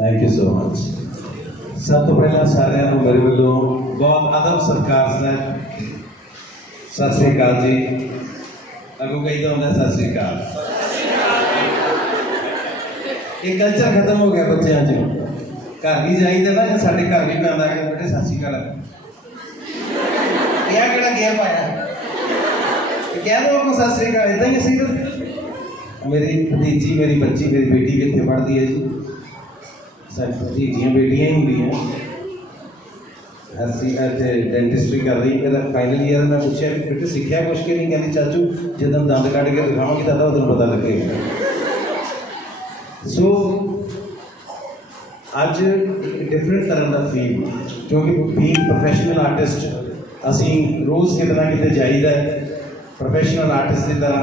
Thank you so much. सब तो पहला सारे मेरे वालों बहुत अदब सत्कार से सत श्री अकाल जी। अगों कही तो होंगे सत श्री अकाल। एक कल्चर खत्म हो गया बच्चों चो, घर भी जाइए ना साढ़े घर भी मैं आया बेटे सत श्री अकाल क्या केड़ा गेयर पाया कह दो आपको सत श्री अकाल। इतना ही सही। मेरी भतीजी मेरी बच्ची मेरी बेटी कितने पढ़ती है जी? सारी भतीजियाँ बेटियाँ ही होंगी हर सी डेंटिस्ट्री कर रही है फाइनल ईयर। मैं पूछा बेटे सीखा कुछ के नहीं, कहती चाचू जिदन दंद कट के दिखावगी दादा उदन पता लगेगा। सो अज एक डिफरेंट तरह का फील क्योंकि बीइंग प्रोफैशनल आर्टिस्ट असी रोज़ कितना कितने जाइदा है प्रोफैशनल आर्टिस्ट की तरह,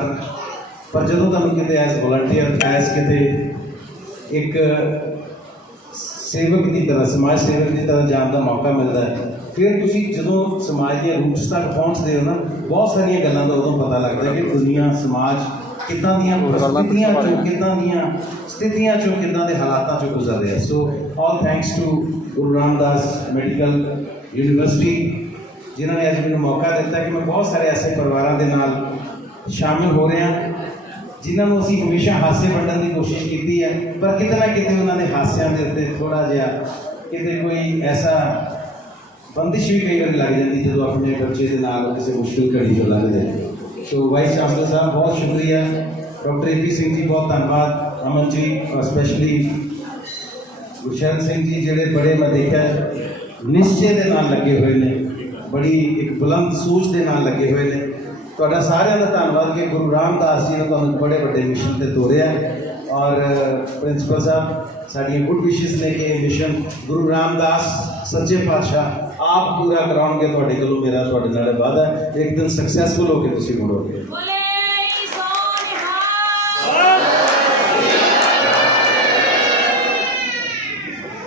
पर जो तुम कितने एज वॉलंटियर एज कितने एक सेवक की तरह समाज सेवक की तरह जाने का मौका मिलता है, फिर तुम जो समाज के रूट्स तक पहुँचते हो ना बहुत सारिया गलों का उदों पता लगता है कि दुनिया समाज कितना परिस्थितियां चो कितना स्थितियां चो कितना के हालातों चो गुजर रहे हैं। So all thanks to Guru Ramdas medical university जिन्होंने अज मैं मौका दिता कि मैं बहुत सारे ऐसे परिवारों के नाल शामिल हो रहा जिन्होंने असी हमेशा हास्य वंडन की कोशिश की है, पर कितना कितने उन्होंने हास्यों के उत्ते थोड़ा जहा कितने कोई ऐसा बंदिश भी कई बार लग जाती जो अपने बच्चे के नाल किसी मुश्किल घड़ी जो लगते हैं। तो वाइस चांसलर साहब बहुत शुक्रिया, doctor A P Singh ji बहुत धन्यवाद, अमन जी और स्पैशली गुरशरण सिंह जी जोड़े बड़े मैं देखा निश्चय के नाल लगे हुए हैं, बड़ी एक बुलंद सोच के नाल लगे हुए हैं। तो सारे का धन्यवाद कि गुरु रामदास जी ने तुम बड़े बड़े मिशन से तोड़िया और प्रिंसिपल साहब साड़ी गुड विशेस ने कि मिशन गुरु रामदास सच्चे पातशाह आप पूरा कराओगे। थोड़े को मेरा थोड़े नाल वादा है एक दिन सक्सैसफुल होकर तुम मुड़ोगे।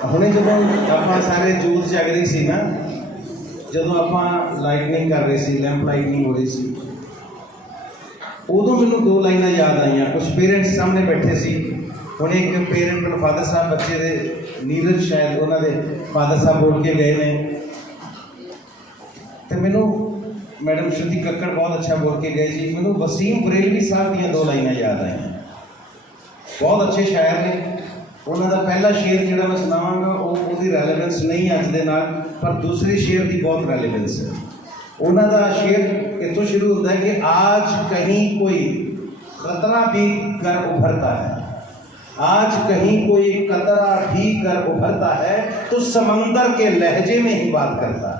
हमने जो आप सारे जोत जग रही सी ना, जो आप लाइटनिंग कर रहे सी लैंप लाइटनिंग हो रही सी, उदों मैनू दो लाइना याद आई। कुछ पेरेंट्स सामने बैठे सी, हम एक पेरेंट मैं फादर साहब बच्चे के नीरज शायद उन्होंने फादर साहब बोल के गए हैं, तो मैनू मैडम श्रुति कक्कड़ बहुत अच्छा बोल के गए जी। मैनू वसीम बरेलवी साहब दी दो लाइना याद आई, बहुत अच्छे शायर ने। उन्होंने पहला शेर जो मैं सुनावागा वो रैलेवेंस नहीं अज के नाल, पर दूसरे शेर की बहुत रैलेवेंस है। उन्होंने शेर इतों शुरू होता है कि आज कहीं कोई खतरा भी कर उभरता है, आज कहीं कोई कतरा भी कर उभरता है तो समंदर के लहजे में ही बात करता है।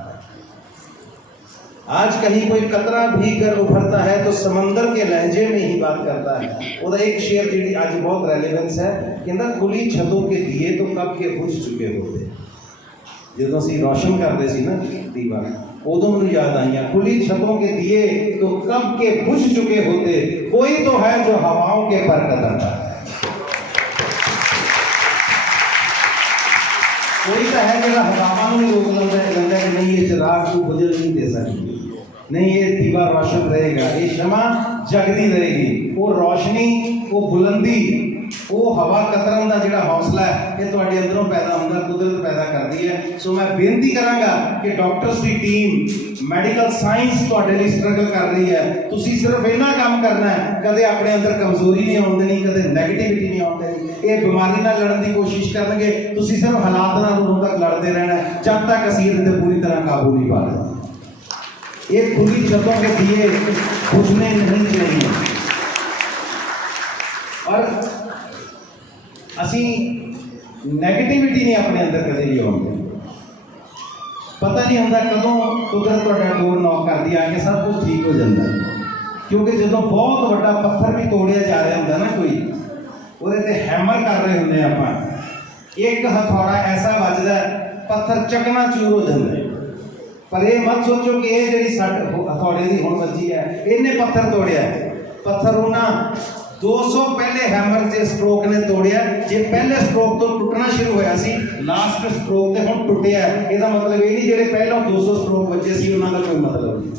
आज कहीं कोई कतरा भी कर उभरता है तो समंदर के लहजे में ही बात करता है। वो एक शेर जी आज बहुत रेलिवेंस है, कहता खुली छतों के दिए तो कब के बुझ चुके होते। जो असी रोशन करते सी ना दीवार उदों मैं याद आई, खुली छतों के दिए तो कब के बुझ चुके होते, कोई तो है जो हवाओं के पर कतरता है। कोई तो है जो हवाओं में रोक लेंदा कि नहीं ये चिराग को बुझन नहीं दे सकती, नहीं ये दीवार रोशन रहेगा, ये शमा जगती रहेगी। वो रोशनी वो बुलंदी वो हवा कतरन का जो हौसला है ये तुहाडे अंदरों पैदा होंदा, कुदरत पैदा करती है। सो मैं बेनती करांगा कि डॉक्टर्स की टीम मैडिकल साइंस तुहाडे लई स्ट्रगल कर रही है, तुसीं सिर्फ इन्ना काम करना है, कदे अपने अंदर कमजोरी नहीं आउंदी नहीं, कदे नैगेटिविटी नहीं आउंदी। ये बीमारी नाल लड़न की कोशिश करनगे, तुसीं सिर्फ हालात नाल उदों तक लड़ते रहना है जब तक असीं इहदे ते पूरी तरह काबू नहीं पा लेते। ये खुली छतों के दिए बुझने नहीं चाहिए। और असी नैगेटिविटी नहीं अपने अंदर कदे भी आउंदी, पता नहीं होंदा कदों कुदरत तुहाडा डोर नॉक करदी आके सब कुछ ठीक हो जाता है। क्योंकि जो बहुत बड़ा पत्थर भी तोड़िया जा रहा होंदा ना कोई वो हैमर कर रहे होंगे आप, एक हथौड़ा ऐसा वजदा पत्थर चकना चूर हो जाता है। पर यह मत सोचो कि यह जी सट हथौड़े की हुण वजी है इन्हें पत्थर तोड़िया, पत्थर उन्हें 200 पहले हैमर के स्ट्रोक ने तोड़िया। जे पहले स्ट्रोक तो टुटना शुरू होया सी, लास्ट स्ट्रोक तो हम टुटिया, इसका मतलब ये नहीं जो पहले 200 स्ट्रोक बचे सी उन्होंने कोई मतलब नहीं,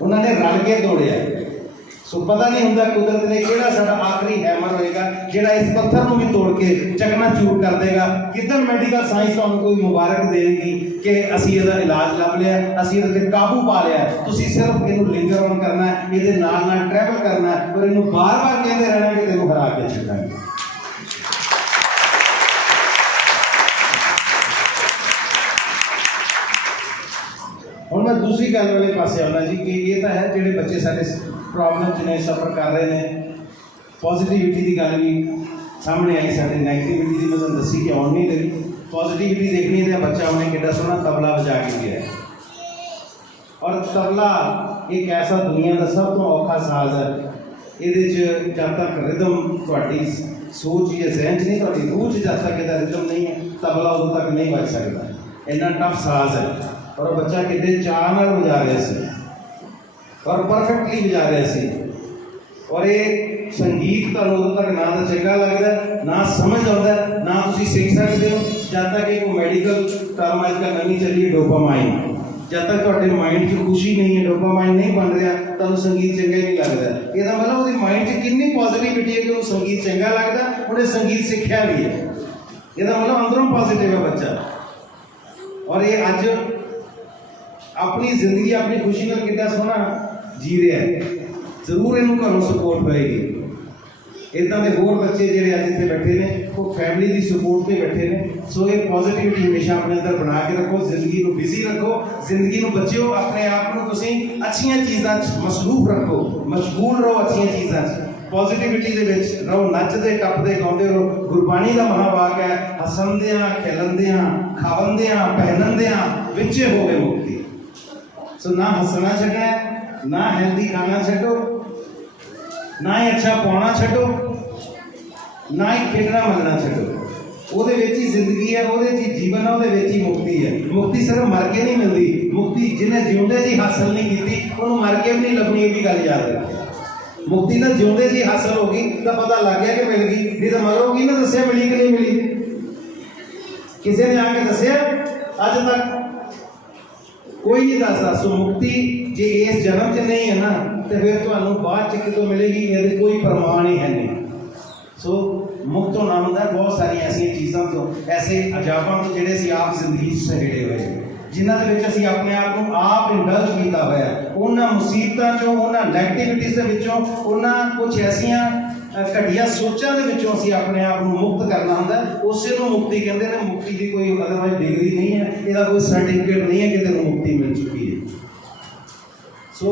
उन्होंने रल के तोड़िया। सो पता नहीं होंगे कुदरत ने किहड़ा साडा आखिरी हैमर होएगा जिहड़ा इस पत्थर को भी तोड़ के चकनाचूर कर देगा। किधर मेडिकल साइंस तुहानूं कोई मुबारक देगी कि असीं इहदा इलाज लभ लिया, असीं इहदे ते काबू पा लिया। तुसीं सिर्फ इहनूं लिंगर ऑन करना है, इहदे नाल नाल ट्रैवल करना है और इहनूं बार बार कहते रहना कि तैनूं हरा के छड्डांगे। हुण मैं दूसरी गल वाले पासे आउणा जी कि ये तो है जिहड़े बच्चे साडे प्रॉब्लम च ने सफर कर रहे हैं। पॉजिटिविटी की गल भी सामने आई, साढ़े नैगेटिविटी की मैं तुहानूं दसी कि आउण नहीं लगी। पॉजिटिविटी देखनी है, बच्चा उन्हें कितना सोहना तबला बजा के गया है। और तबला एक ऐसा दुनिया का सब तो औखा साज है। ये जब तक रिदम थोड़ी सोच या जहन च नहीं, थोड़ी रूह च जब तक यदा रिदम नहीं है, तबला उदों तक नहीं बज सकता। इन्ना टफ साज है और बच्चा कितने चाह नाल बजा रहा सी और परफेक्टली बजा रहा सी। और ये संगीत तो उदों तक ना तो चंगा लगता, ना समझ आता, ना तुसीं सीख सकते हो जब तक एक मैडिकल टर्म अजकल नवीं चली है डोपामाइन। जब तक तुहाडे माइंड च खुशी नहीं है, डोपामाइन नहीं बन रहा, तुहानूं संगीत चंगा नहीं लगता। इसदा मतलब उसके माइंड च कितनी पॉजिटिविटी है कि उन्हें संगीत चंगा लगता, उन्हें संगीत सीखा भी है। इसदा मतलब अंदरों पॉजिटिव है बच्चा। और ये अज अपनी जिंदगी अपनी खुशी में कितना सोहना जी रहा है। जरूर इनू घरों सपोर्ट होएगी। इदा के होर बच्चे जिहड़े अज इत्थे बैठे ने वो फैमिली की सपोर्ट पे बैठे ने। सो ये पॉजिटिविटी हमेशा अपने अंदर बना के रखो, जिंदगी को बिजी रखो, जिंदगी को बच्चो, अपने आप को तुसीं अच्छियां चीज़ां मसरूफ रखो, मशगूल रहो अच्छियां चीज़ां। पॉजिटिविटी दे विच रहो, नचदे टपदे गाउंदे रहो। गुरबाणी का महावाक है, हसंदियां खिलंदियां खावंदियां पहनंदियां विच होवे मुक्ति। सो ना हसना छड्डना, ना हेल्दी खाना छड्डो, ना ही अच्छा पाना छड्डो, ना ही खेडना मलना छड्डो। ਉਹਦੇ ਵਿੱਚ ही जिंदगी है, ਉਹਦੇ 'ਚ ही जीवन है, ਉਹਦੇ ਵਿੱਚ ही मुक्ति है। मुक्ति सिर्फ मर के नहीं मिलती, मुक्ति जिन्हें जिਉਂਦੇ जी हासिल नहीं की ਉਹਨੂੰ मर के भी नहीं लभनी। ये भी गल याद रखिए। मुक्ति तो जिਉਂਦੇ जी हासिल होगी तो पता लग गया कि मिल गई, नहीं तो मरोगी ना दसिया मिली कि नहीं मिली। किसी ने आके दसिया अज तक कोई नहीं दसदा। सो मुक्ति जे इस जन्म च नहीं है ना तो फिर तुहानूं बाद च कितों मिलेगी, ये कोई प्रमाण ही है नहीं। सो मुक्त होना होंदा बहुत सारी ऐसिया चीज़ों तो, ऐसे अजाबों तो जिहड़े असीं आप जिंदगी सहेड़े हुए जिन्हां दे विच असीं अपने आप को आप इंडल्ज किया होया। उन्हां मुसीबतां चों, उन्हां नैगेटिविटीज़ दे विचों, उन्हां कुछ ऐसियां घटिया सोचां दे विचों असीं अपने आप को मुक्त करना होंदा। उसे नूं मुक्ति कहंदे ने। मुक्ति की कोई अदरवाइज डिग्री नहीं है, इसदा कोई सर्टिफिकेट नहीं है कि तैनूं मुक्ति मिल चुकी है। सो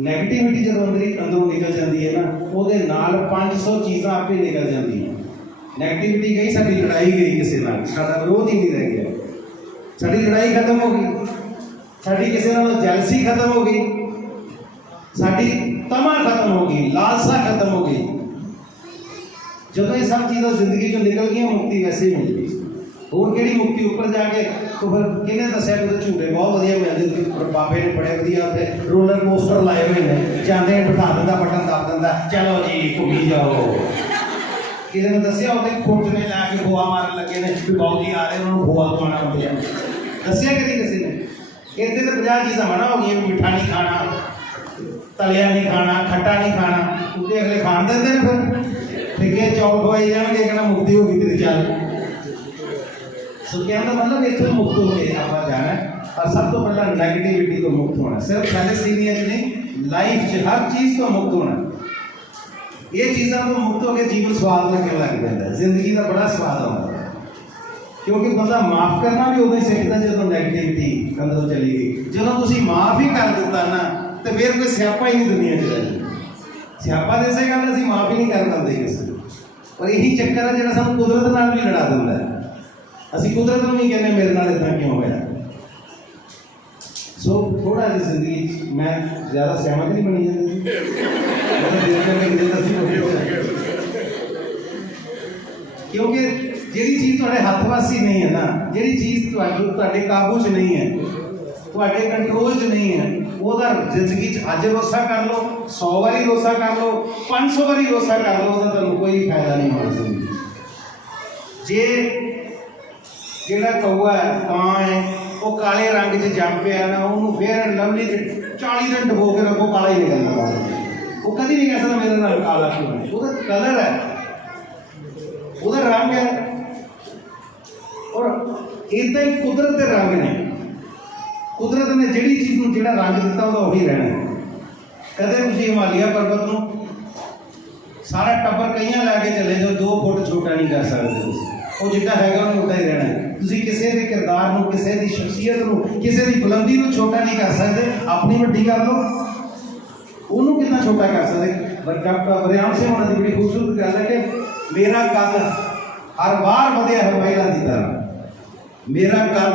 नैगेटिविटी जो अंदरों निकल जाती है ना, वो 500 चीज़ां आपे निकल जाती हैं। नैगेटिविटी गई, साडी लड़ाई गई किसी नाल, साडा विरोध ही नहीं रह गया, साडी लड़ाई खत्म हो गई, साडी किसी नाल जैलसी खत्म हो गई, साडी तमा खत्म हो गई, लालसा खत्म हो गई। जब ये सब चीज़ां जिंदगी चों निकल गई, मुक्ति वैसे ही मिल गई। होर किहड़ी मुक्ति उपर जाके तो फिर किहने दस्सिया कि झूठे बहुत वधिया मिलते। बाबे ने बड़े वधिया उत्थे रोलर कोस्टर लाए हुए हैं, जाते बिठा दिंदा, बटन दब दिंदा, चलो जी घूमी जाओ। किसी ने दस्सिया उत्थे खुरचने लैके गोआ मारन लगे ने कि बाबू जी आ रहे उन्होंने गोआ खवाना होंगे। दस्सिया कि किसी ने? इतने तो 50 चीज़ां मना हो गई, मिठा नहीं खाना, तलिया नहीं खाना, खट्टा नहीं खाना। उत्ते अगले खान देंदे ने, फिर फिके चौल खवाई जाएंगे, कहना मुक्ति हो गई तेरी चल। सो कहना मतलब इतने मुक्त हो के आप जाना है। और सब तो पहला नैगेटिविटी तो मुक्त होना, सिर्फ थैलेसीमिया नहीं, लाइफ च हर चीज़ तो मुक्त होना। ये चीज़ां तो मुक्त होकर जीवन स्वाद लगने लग जाता है, जिंदगी का बड़ा स्वाद आता है। क्योंकि बंदा माफ़ करना भी उदों ही सीखता जो नैगेटिविटी अंदर चली गई। जो तुम माफ़ ही कर दिता ना तो फिर कोई स्यापा ही नहीं दुनिया च रह। स्यापा तो इसे गल असीं माफ़ ही नहीं कर पाते किसी। और यही चक्कर है जो सानूं कुदरत नाल भी लड़ा दिंदा है। असीं कुदरत नूं नहीं कहने मेरे नाल इदां क्यों होया। सो थोड़ा जी जिंदगी मैं ज़्यादा सहमत नहीं बनी क्योंकि जिहड़ी चीज़ तुहाडे हत्थ वासी नहीं है ना, जिहड़ी चीज़ तुहाडे काबू च नहीं है, तुहाडे कंट्रोल च नहीं है, ਉਹਦਾ ਜ਼ਿੰਦਗੀ 'ਚ ਅੱਜ ਰੋਸਾ ਕਰ ਲਓ, 100 ਵਾਰੀ ਰੋਸਾ ਕਰ ਲਓ, 500 ਵਾਰੀ ਰੋਸਾ ਕਰ ਲਓ, ਉਹਦਾ ਤੁਹਾਨੂੰ ਕੋਈ ਫਾਇਦਾ ਨਹੀਂ ਹੋਣਾ ਜ਼ਿੰਦਗੀ 'ਚ। ਜੇ ਜਿਹੜਾ ਕਊਆ ਹੈ, ਕਾਂ ਹੈ, ਉਹ ਕਾਲੇ ਰੰਗ 'ਚ ਜੰਮ ਪਿਆ ਨਾ, ਉਹਨੂੰ ਫੇਰ ਲਵਲੀ 'ਚ 40 ਦਿਨ ਡੁਬੋ ਕੇ ਰੱਖੋ, ਕਾਲਾ ਹੀ ਨਿਕਲਦਾ। वो कभी नहीं कह सकता मेरा रंग काला क्यों है, वो कलर है, वो रंग है। और इदा ही कुदरत के रंग ने, कुदरत ने जिहड़ी चीज़ को जिहड़ा रंग दिता वो उही रहना। कदे तुसीं हिमालय पर्वत को सारा टब्बर कईयां लैके चले जाओ, 2 फुट छोटा नहीं कर सकते तुसीं, वो जिद्दां हैगा उन्हें उड्डां ही रहना है। तुसीं किसी के किरदार को, किसी की शख्सियत को, किसी की बुलंदी को छोटा नहीं कर सकते, अपनी वड्डी कर लो, उन्होंने कितना छोटा कर सकते। डॉक्टर बरियाम सिंह होना की बड़ी खूबसूरत गल है कि मेरा कद हर बार वधिया है पहला की तरह, मेरा कद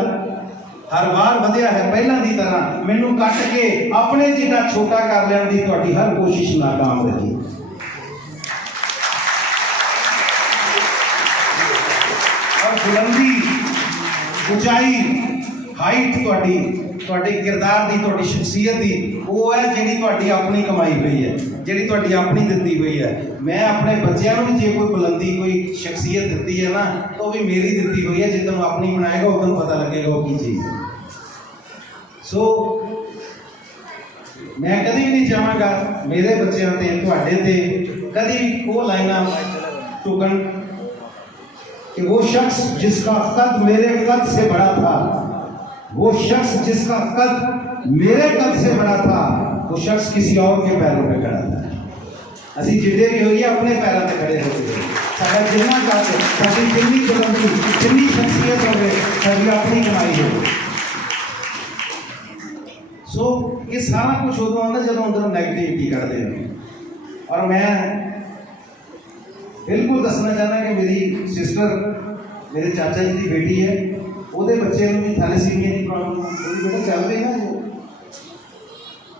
हर बार वधिया है पहला की तरह, मैनू कट के अपने जितना छोटा कर लेने की तुहाडी हर कोशिश नाकाम रही। और बुलंदी, उचाई, हाइट तुहाडी, तुहाडे किरदार की, तुहाडी शख्सियत की, वो है जिहड़ी तुहाडी अपनी कमाई हुई है, जिहड़ी तुहाडी अपनी दित्ती हुई है। मैं अपने बच्चों को भी जे कोई बुलंदी, कोई शख्सियत दी है ना, तो भी मेरी दी हुई है। जिद्दन अपनी बनाएगा उदन पता लगेगा वो की चीज़ है। सो मैं कभी भी नहीं चाहांगा मेरे बच्चों से, तुहाडे ते कभी भी वो लाइना टुकन कि वो शख्स जिसका कद मेरे कद से बड़ा था, वो शख्स जिसका कद मेरे कद से बड़ा था, वो शख्स किसी और के पैरों पे खड़ा था। असी जिद्दे भी होइए अपने पैरों पे खड़े होइए। साडा जिन्ना कद, साडी जिन्नी बुलंदी, जिन्नी शख्सियत होवे, साडी अपनी कमाई हो। सो ये सारा कुछ उदों आंदा जदों अंदरों नैगेटिविटी करते हैं। और मैं बिल्कुल दसना चाहना कि मेरी सिस्टर, मेरे चाचा जी की बेटी है, ਉਹਦੇ ਬੱਚੇ ਨੂੰ ਵੀ ਥੈਲੇਸੀਮੀਆ ਦੀ ਪ੍ਰੋਬਲਮ ਉਹਦੀ ਬੇਟਾ ਚੱਲ ਰਹੀ ਨਾ।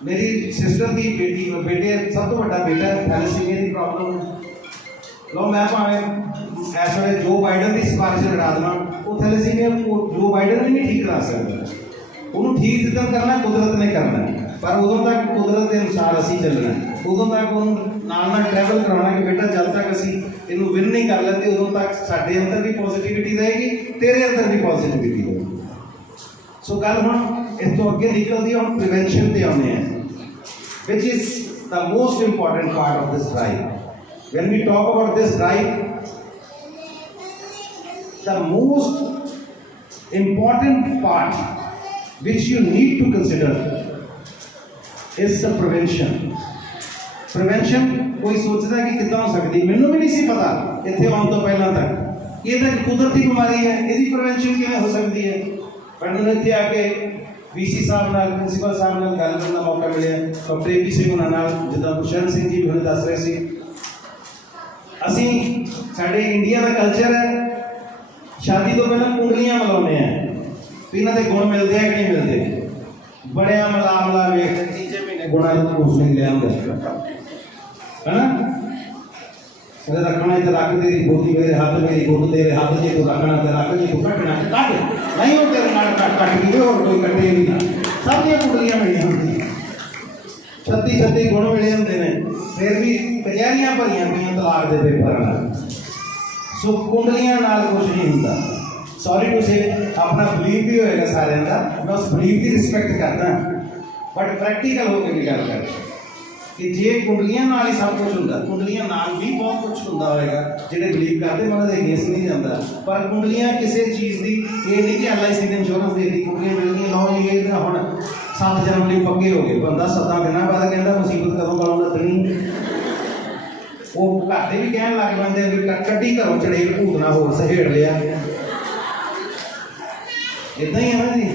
ਮੇਰੀ ਸਿਸਟਰ ਦੀ ਬੇਟੇ ਸਭ ਤੋਂ ਵੱਡਾ ਬੇਟਾ ਥੈਲੇਸੀਮੀਆ ਦੀ ਪ੍ਰੋਬਲਮ ਹੈ। ਲਓ ਮੈਂ ਭਾਵੇਂ ਇਸ ਵੇਲੇ ਜੋ ਬਾਈਡਨ ਦੀ ਸਿਫਾਰਿਸ਼ ਲੜਾ ਦੇਵਾਂ, ਉਹ ਥੈਲੇਸੀਮੀਆ ਜੋ ਬਾਈਡਨ ਵੀ ਨਹੀਂ ਠੀਕ ਕਰਾ ਸਕਦਾ। ਉਹਨੂੰ ਠੀਕ ਜਿੱਦਾਂ ਕਰਨਾ ਕੁਦਰਤ ਨੇ ਕਰਨਾ, ਪਰ ਉਦੋਂ ਤੱਕ ਕੁਦਰਤ ਦੇ ਅਨੁਸਾਰ ਅਸੀਂ ਚੱਲਣਾ। ਉਦੋਂ ਤੱਕ ਉਹਨੂੰ ਨਾਲ ट्रैवल कराना कि बेटा जब तक असी इनू विन नहीं कर लेते, उदों तक साडे अंदर भी पॉजिटिविटी रहेगी, तेरे अंदर भी पॉजिटिविटी रहेगी। सो गल हुण इस तो अगे निकलती है, हम प्रिवेंशन पे आने हैं, which is the most important part of this drive. When we talk about this drive, the most important part which you need to consider is the prevention. Prevention कोई सोचता कि कितना हो सकती, मैनू भी नहीं सी पता इत्थे आउण तो पहला तक ये तो कुदरती बीमारी है, इसकी प्रिवेंशन किवें हो सकती है। पर मैनूं इत्थे आके वीसी साहब नाल, प्रिंसीपल साहब नाल गल करन दा मौका मिलिया, डॉक्टर ए पी सिंह हुणां नाल, जिद्दां गुरशरण सिंह जी भी हुण दस रहे सी। असीं साडे इंडिया का कल्चर है, शादी तो पहले कुंडलियां मिलाउने हैं भी इन्हां दे गुण मिलते हैं कि नहीं मिलते। बड़िया मिला वेख तीजे महीने गुणा कोर्स नहीं लिया हुंदा है ना। अरे रखना इधर रख, तेरी गोदी मेरे हाथ, मेरी गोद तेरे हाथ, जे तू रखना तो रख, जे तू कटना तो कट, नहीं हो तेरे नाल कट गई और कोई कटे भी ना। सब दी कुंडलियां मिलियां होंदियां, 36 गुण मिले होंदे ने, फिर भी कचहरियां भरियां पईयां तलाक दे पेपर नाल। सो कुंडलियां नाल कुछ नहीं हुंदा। सॉरी टू से अपना बिलीव भी होएगा सारे का, मैं उस बिलीव की रिस्पैक्ट करदा, बट प्रैक्टिकल होकर भी गल कर कि जे कुंडलियां नाल ही सब कुछ हुंदा, कुंडलियां नाल भी बहुत कुछ हुंदा होएगा। जिहड़े बिलीव करते मैं उन्हां दे अगेंस्ट नहीं जांदा, पर कुंडलियां किसी चीज़ की ये नहीं कि LIC ने इंश्योरेंस दे दी, कुंडलियां मिल गई, लो जी ये हुण 7 जन्म लिए पक्के हो गए। बंदा 7 दिनों बाद कहता मुसीबत कदों कदों नत्तनी, वो घर दे भी कहण लग पैंदे भी कड्डी घरों चड़ेल भूत ना होर सहेड़ लिया, इदां ही है ना जी।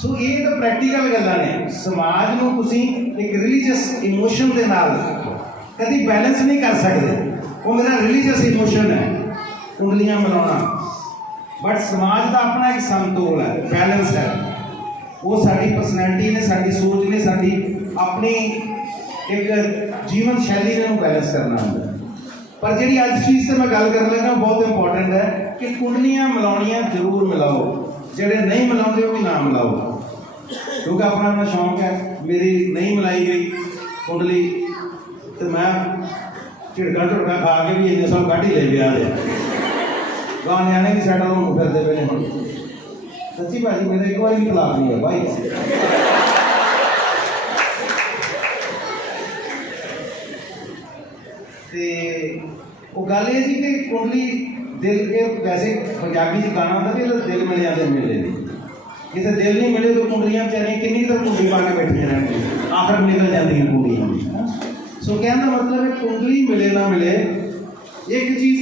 सो ये तो प्रैक्टिकल गल्लां ने। समाज नूं तुसीं एक रिलीजियस इमोशन दे नाल कभी बैलेंस नहीं कर सकते। वो मेरा रिलीजियस इमोशन है कुंडलियां मिलाना, बट समाज का अपना एक समतोल है, बैलेंस है। वो साडी पर्सनैलिटी ने, साडी सोच ने, साडी अपनी एक जीवन शैली ने बैलेंस करना होंदा। पर जी अज चीज़ से मैं गल कर लगा बहुत इंपॉर्टेंट है कि कुंडलियां मिलाउणियां जरूर मिलाओ, जेडे नहीं मिलाते वो भी ना मिलाओ, क्योंकि अपना अपना शौक है। मेरी नहीं मिलाई गई कुंडली तो मैं झिड़का झुड़का खा के भी इन्ने साल कढ़ ही ले ब्याह दे गाँव न्याणे भी सैटल होने फिरते पे हम। सच्ची भाजी मेरे एक बार भी खिलाफ नहीं है भाई। ਤੇ ਉਹ ਗੱਲ ਇਹ ਸੀ ਕਿ ਕੁੰਡਲੀ ਦਿਲ के वैसे पंजाबी च गाना होंदा कि दिल मिले आते मिले नहीं, जिसे दिल नहीं मिले तो कुंडलियां बेचारियां किन्नी देर कुंडली पा के बैठियां रहंदियां, आखिर निकल जांदियां कुंडलियां। सो कहने का मतलब है कुंडली मिले ना मिले, एक चीज़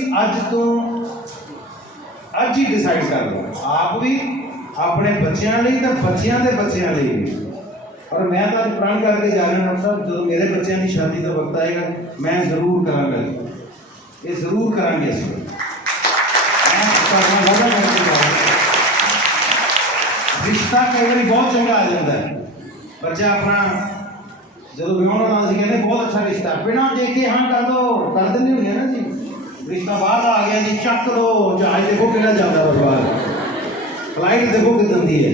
अज ही डिसाइड कर लो, आप भी अपने बच्चों लिए तो बच्चों के बच्चों लिए भी। और मैं तो प्रण करके जा रहा हूँ साहब, जो मेरे बच्चों की शादी का वक्त आएगा मैं जरूर करांगा, ये जरूर करांगे असीं। रिश्ता कई बार बहुत चंगा आ जाता है, बच्चा अपना जो विआह कहते बहुत अच्छा रिश्ता बिना देखे हाँ कर दो, कर देंगे होंगे ना जी, रिश्ता बाहर आ गया जी चक दो, जहाज देखो कि जाता है बाहर, फ्लाइट देखो कितनी दी है।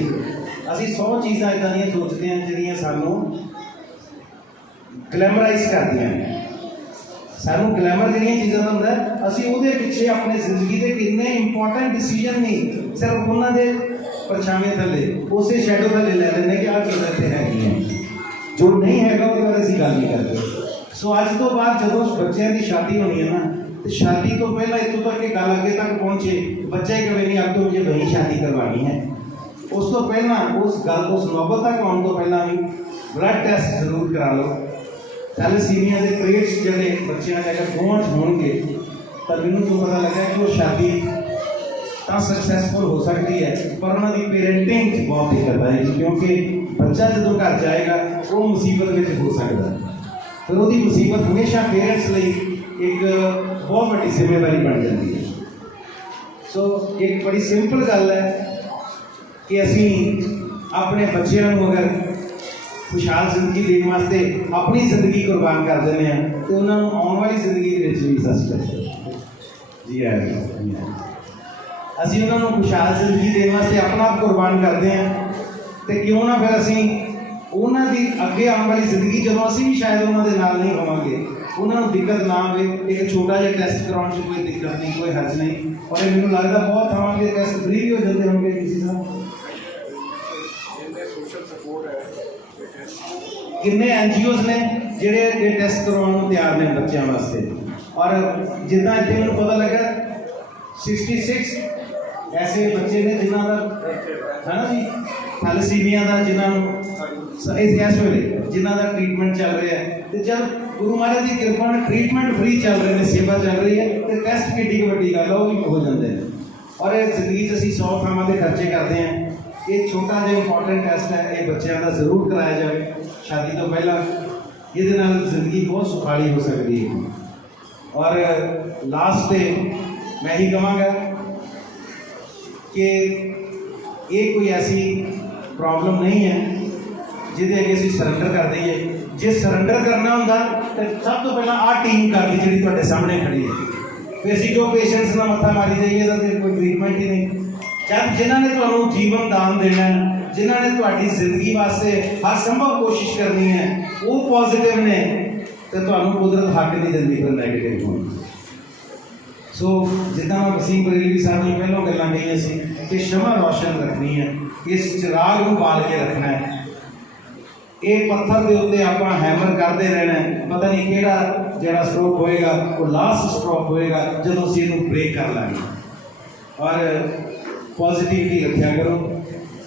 असी 100 चीज़ा इदा दी सोचते हैं जिहड़ियां सानू ग्लैमराइज करदियां ने, सानू ग्लैमर जिहड़ियां चीज़ां दा हुंदा है, असी उहदे पिछे अपनी जिंदगी के किन्ने इंपॉर्टेंट डिसीजन नहीं सिर्फ उन्होंने परछावे थले उस शैडो थले ले लेने कि आ चीज़ां इत्थे हैगियां, जो नहीं हैगा उसदे बारे असीं गल नहीं करते। सो अज तो बाद जदों बच्चों की शादी होनी है ना, तो शादी तो पहला इतों तक कि गल अगे तक पहुँचे, बच्चा ही कभी नहीं अब तो मुझे वही शादी करवानी है, उस तो पहला उस गल तो उस नौबत तक आने तो पहला भी ब्लड टेस्ट जरूर करा लो। थैलेसीमिया के ट्रेट्स जोड़े बच्चों के अगर दोवां होंगे तो मैनूं तो पता लगा कि वो शादी तो सक्सैसफुल हो सकती है, पर उन्होंने पेरेंटिंग बहुत दिक्कत आएगी, क्योंकि बच्चा जो घर जाएगा वो मुसीबत में हो सकता है, फिर वो मुसीबत हमेशा पेरेंट्स लिए एक बहुत बड़ी जिम्मेदारी बन जाती है। सो एक बड़ी सिंपल गल है कि असी अपने बच्चों को अगर खुशहाल जिंदगी देने वास्ते अपनी जिंदगी कुर्बान कर दें तो उन्होंने आने वाली जिंदगी भी सच जी है असी उन्होंने खुशहाल जिंदगी देने वास्ते अपना आप कुर्बान करते हैं, तो क्यों ना फिर असी उन्होंने अगे आने वाली जिंदगी जो असी भी शायद उन्होंने नाल नहीं होवांगे, उन्होंने दिक्कत ना आए, एक छोटा जिहा टेस्ट कराने से कोई दिक्कत नहीं, कोई हर्ज नहीं। और ये मैनूं लगता बहुत थावां के टेस्ट फ्री भी हो जाते होंगे किसी का, किन्ने NGOs ने जिहड़े ये टेस्ट करवाने को तैयार ने बच्चों वास्ते। और जिदा इतने मैंने पता लगा 66 ऐसे बच्चे ने जिन्हों का है ना जी थैलेसीमिया का जिन्होंने इस वेले जिन्हों का ट्रीटमेंट चल रहा है, तो जब गुरु महाराज की कृपा ने ट्रीटमेंट फ्री चल रहे हैं, सेवा चल रही है, तो टेस्ट किड्डी वड्डी गल वो भी हो जाते हैं। और ये जिंदगी 100 थावां के खर्चे करते हैं, ये छोटा जो इंपॉर्टेंट टेस्ट है ये बच्चों का जरूर कराया जाए शादी तो पहला, ये जिंदगी बहुत सुखाली हो सकती है। और लास्ट पे मैं ही कहूँगा कि ये कोई ऐसी प्रॉब्लम नहीं है जिदे अगे असीं सरैंडर कर दईए। जे सरैंडर करना होंदा तो सब तो पहला आ टीम कर दी जी तुहाडे सामने खड़ी है, फिर असीं जो पेशेंट्स नाल मत्था मारी जाइए तो कोई ट्रीटमेंट ही नहीं। जब जिन्हों ने तुहानूं जीवन दान देना है, जिन्होंने तुहाडी जिंदगी वास्ते हर संभव कोशिश करनी है, वो पॉजिटिव ने, तो तुहानूं कुदरत हक नहीं देती फिर नैगेटिव होने। सो जिदा मैं वसीम बरेलवी साहब ने पहलों गल्लां कही सी कि शमा रोशन रखनी है, इस चिराग को बाल के रखना है, ये पत्थर के उत्ते आपां हैमर करते रहना है, पता नहीं केड़ा जरा स्ट्रोक होएगा वो लास्ट स्ट्रोक होएगा जब असीं इहनूं ब्रेक कर लांगे। और पॉजिटिविटी रखा करो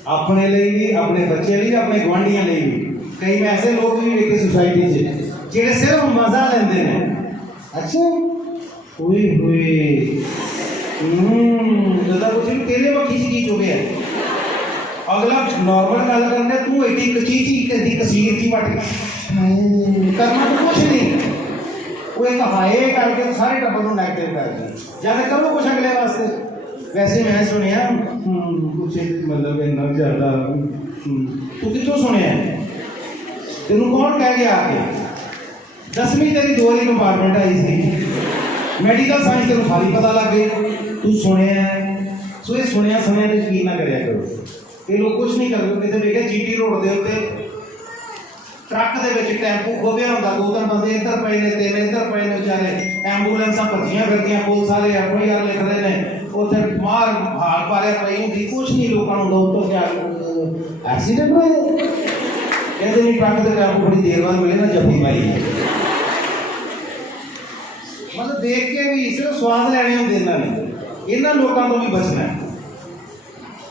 अपने लिए भी, अपने बच्चे लिए, अपने गुआढ़ियों लिए भी। कई मैं ऐसे लोग भी देखे सोसाइटी जो सिर्फ मजा लेंदे ने, अच्छा हुए जदा कुछ नहीं तेरे वो खिंच की चुके हैं, अगला नॉर्मल गल करने तू एडी कचीची कदी कसीर की वट करना तो कुछ नहीं, वो एक हाए करके सारे टब्बर को नैगेटिव कर दिया, ज्यादा करो कुछ अगले वास्ते। वैसे मैं सुनिया कुछ मतलब इन्ना ज़्यादा तू कितों सुनिया तेनों कौन कह गया आके 10वीं तेरी 2 वाली कंपार्टमेंट आई थी, मैडिकल साइंस तेन सारी पता लग गई, तू सुनिया। सो ये सुनिया सुनिया यकीन ना कराया करो, ये लोग कुछ नहीं करते। कितने देखे GT रोड के उत्ते ट्रक के टैंपू खोबिया होंदा, 2-3 बंदे इधर पे ने 3 इधर पे ने, बेचारे एंबूलेंसा भजियां फिरदियां, पुलिस वाले FIR लिख रहे हैं, उधर मार हाल पारे पई होंदी, कुछ नहीं लोगों को उत्तर क्या एक्सीडेंट होए कहते नहीं ट्रक के टैंपू बड़ी देर बाद मिले ना जफ्फी मारी। देख के भी सिर्फ स्वाद लैने होंगे इन्होंने, इन्होंने लोगों तो भी बचना है।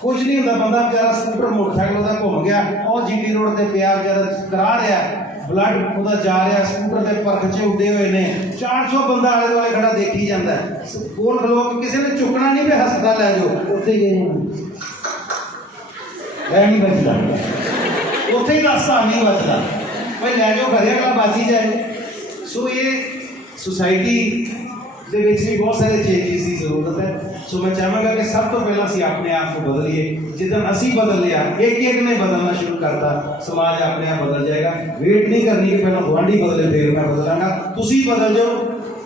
कुछ नहीं होता, बंदा बेचारा स्कूटर मोटरसाइकिल का घूम गया और जीटी रोड से पिया बेचारा करा रहा, ब्लड वो जा रहा, स्कूटर के परखचे उड्डे हुए ने, 400 बंदा आले दुआले खड़ा देखी जाता है, कोल खलो के किसी ने चुकना नहीं, भी हस्पताल लै जाओ, उत्थे गए नहीं बचता, उत्थे ही रास्ता नहीं बचता, भाई लै जाओ घरे अगला बच ही जाए। सो ये सोसाइटी ਦੇ ਵਿੱਚ ਵੀ बहुत सारे चेंजेस की जरूरत है। सो मैं चाहांगा कि सब तो पहला ਅਸੀਂ अपने आप को बदलिए, जिदन ਅਸੀਂ बदल लिया, एक एक ने बदलना शुरू करता, समाज अपने आप बदल जाएगा। वेट नहीं करनी कि पहला गुआढ़ी बदले फिर मैं बदलांगा, तुसी बदल जाओ,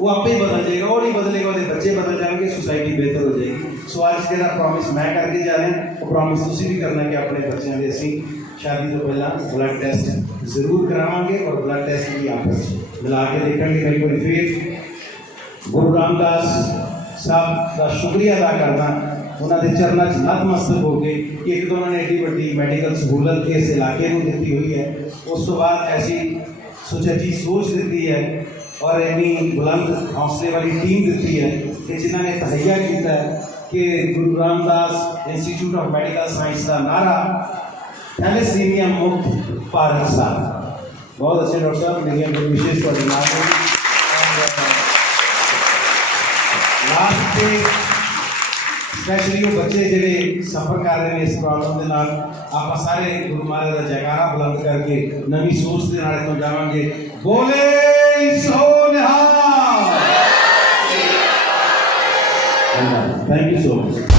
वो आपे ही बदल जाएगा, वो नहीं बदलेगा, वो बच्चे बदल जाएंगे, सोसाइटी बेहतर हो जाएगी। सो आज जो प्रॉमिस मैं करके जा रहा वो प्रॉमिस तुसी भी करना कि अपने बच्चों के ਅਸੀਂ शादी तो पहला ब्लड टेस्ट जरूर करावांगे और ब्लड टेस्ट भी आपस मिला के देखेंगे। मेरी कोई फिर गुरु रामदास साहब का शुक्रिया अदा करना, उन्होंने चरणों च नतमस्तक हो गए कि एक तो उन्होंने एडी बड़ी मैडिकल सहूलत इस इलाके को दी हुई है, उस तो बाद ऐसी सुचजी सोच दी है और इन्नी बुलंद हौसले वाली टीम दी है कि जिन्होंने तहैया किया है कि गुरु Ramdas institute of medical science का नारा थैलेसीमिया मुक्त भारत साहब। बहुत अच्छे डॉक्टर साहब, मेरी विशेष परिणाम लास्ट पे स्पैशली वो बच्चे जोड़े सफर कर रहे हैं इस प्रॉब्लम के नाल, आप सारे गुरु महाराज का जयकारा बुलंद करके नवी सोच के नाल तो जावांगे। बोले सो निहाल। Thank you so much.